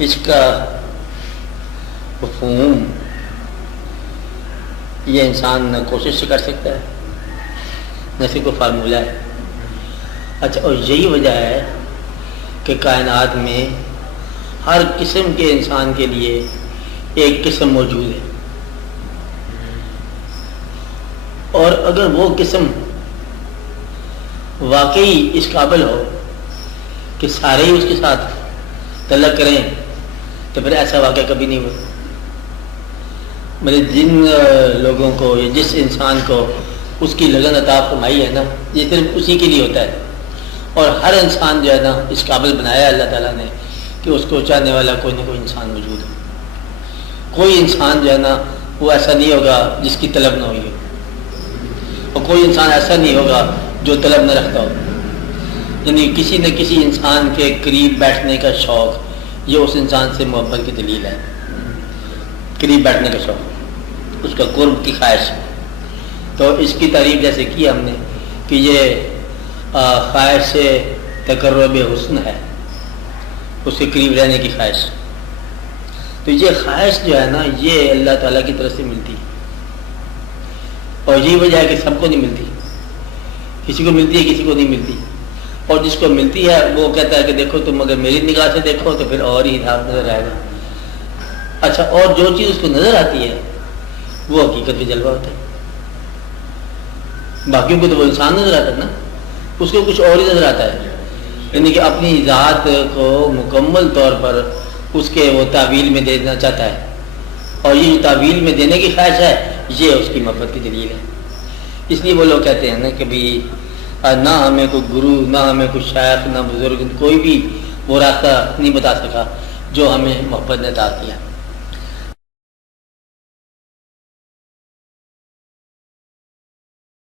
اس کا مفہوم یہ انسان نہ کوشش سے کر سکتا ہے نہ صرف کوئی فارمولہ ہے. اچھا، اور یہی وجہ ہے کہ کائنات میں ہر قسم کے انسان کے لیے ایک قسم موجود ہے، اور اگر وہ قسم واقعی اس قابل ہو کہ سارے ہی اس کے ساتھ تعلق کریں تو پھر ایسا واقعہ کبھی نہیں ہوا. جن لوگوں کو یا جس انسان کو اس کی لگن عطا فرمائی ہے نا، یہ صرف اسی کے لیے ہوتا ہے. اور ہر انسان جو ہے نا اس قابل بنایا ہے اللہ تعالیٰ نے کہ اس کو چاہنے والا کوئی نہ کوئی انسان موجود ہے. کوئی انسان جو ہے نا وہ ایسا نہیں ہوگا جس کی طلب نہ ہوئی ہو، اور کوئی انسان ایسا نہیں ہوگا جو طلب نہ رکھتا ہو. یعنی کسی نہ کسی انسان کے قریب بیٹھنے کا شوق یہ اس انسان سے محبت کی دلیل ہے. قریب بیٹھنے کا شوق، اس کا قرب کی خواہش. تو اس کی تعریف جیسے کی ہم نے کہ یہ خواہش سے تقرب حسن ہے، اس کے قریب رہنے کی خواہش. تو یہ خواہش جو ہے نا یہ اللہ تعالیٰ کی طرف سے ملتی ہے، اور یہی وجہ ہے کہ سب کو نہیں ملتی. کسی کو ملتی ہے، کسی کو نہیں ملتی. اور جس کو ملتی ہے وہ کہتا ہے کہ دیکھو تم اگر میری نگاہ سے دیکھو تو پھر اور ہی حساب نظر آئے گا. اچھا، اور جو چیز اس کو نظر آتی ہے وہ حقیقت میں جلوہ ہوتا ہے. باقیوں کو تو وہ انسان نظر آتا ہے نا، اس کو کچھ اور ہی نظر آتا ہے. یعنی کہ اپنی ذات کو مکمل طور پر اس کے وہ تعویل میں دے دینا چاہتا ہے، اور یہ جو تعویل میں دینے کی خواہش ہے یہ اس کی محبت کی دلیل ہے. اس لیے وہ لوگ کہتے ہیں نا کہ بھی نہ ہمیں کوئی گرو، نہ ہمیں کوئی شیخ، نہ بزرگ، کوئی بھی وہ راستہ نہیں بتا سکا جو ہمیں محبت نے عطا کیا.